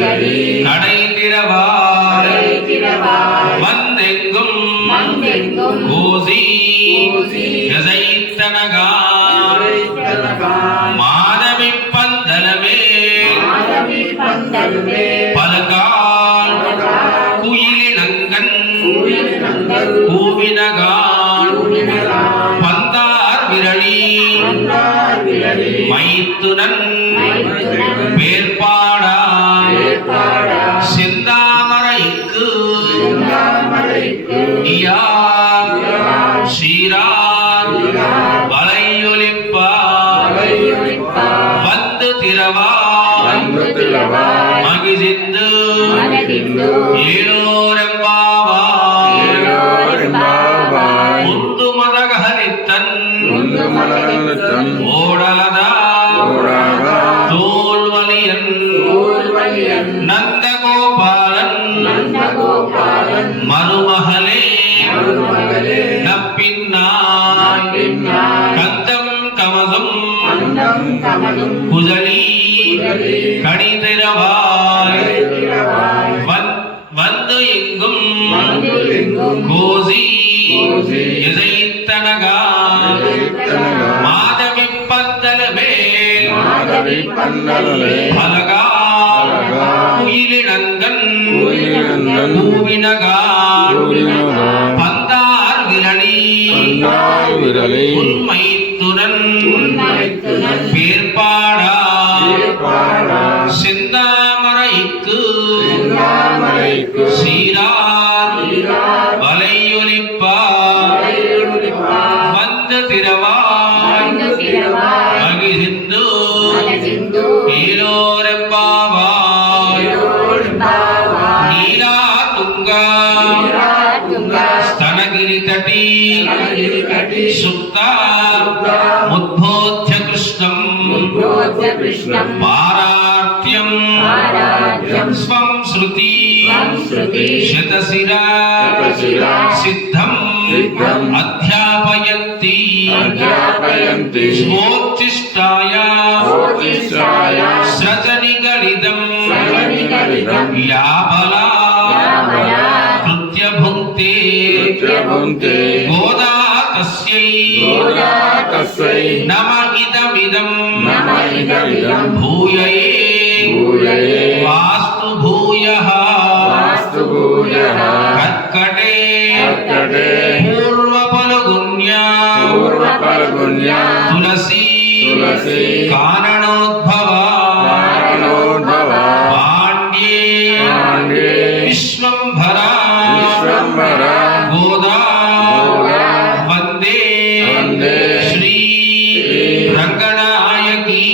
கடை திறவாய் வந்தெங்கும் கோசி எசைத்தனகான் மாதவி பந்தலமே பலகால் குயிலினங்கன் கூவினகான் பந்தார் விரளி மைத்துனன் பேர்பாடா செந்தாமரைக்கு சீரார் வலையொலிப்பார் வந்து திறவாய் மகிழ்ந்து ஏழோரெம்பாவாய் முந்து மதகரித்தன் ஓடாதா தோல்வலியன் நந்தகோபாலன் மருமகளே நப்பின்னாய் கந்தம் கமதும் குதலி கணிதிரவாய் வந்து எங்கும் கோசி எசைத்தனகான் மாதவி பந்தலமே பலகால் குயிலினங்கன் கூவினகான் பந்தார் விரலி உண்மைத்துடன் பேர்பாடா செந்தாமரைக்கு சீரார் வலையொலிப்பார் வந்து திறவாய் மகிழ்ந்து ஏழோரெம்பாவாய் நீலா துங்கா स्तनगिरि तटी सुप्ता मुद्बोध्य कृष्णं पारार्त्यं स्वं श्रुति शतशिरा सिद्धं अध्यापयन्ति स्वोच्छिष्टाय सृजनिगलितं याबला भुंक्ते गोदा तस्यै नमः इदमिदं भूयये वास्तु भूयः कर्कटे पूर्वफलगुण्या तुलसी कारणोद्भवा पाण्ड्ये विश्वंभरा गोदा वंदे श्री रंगनायकी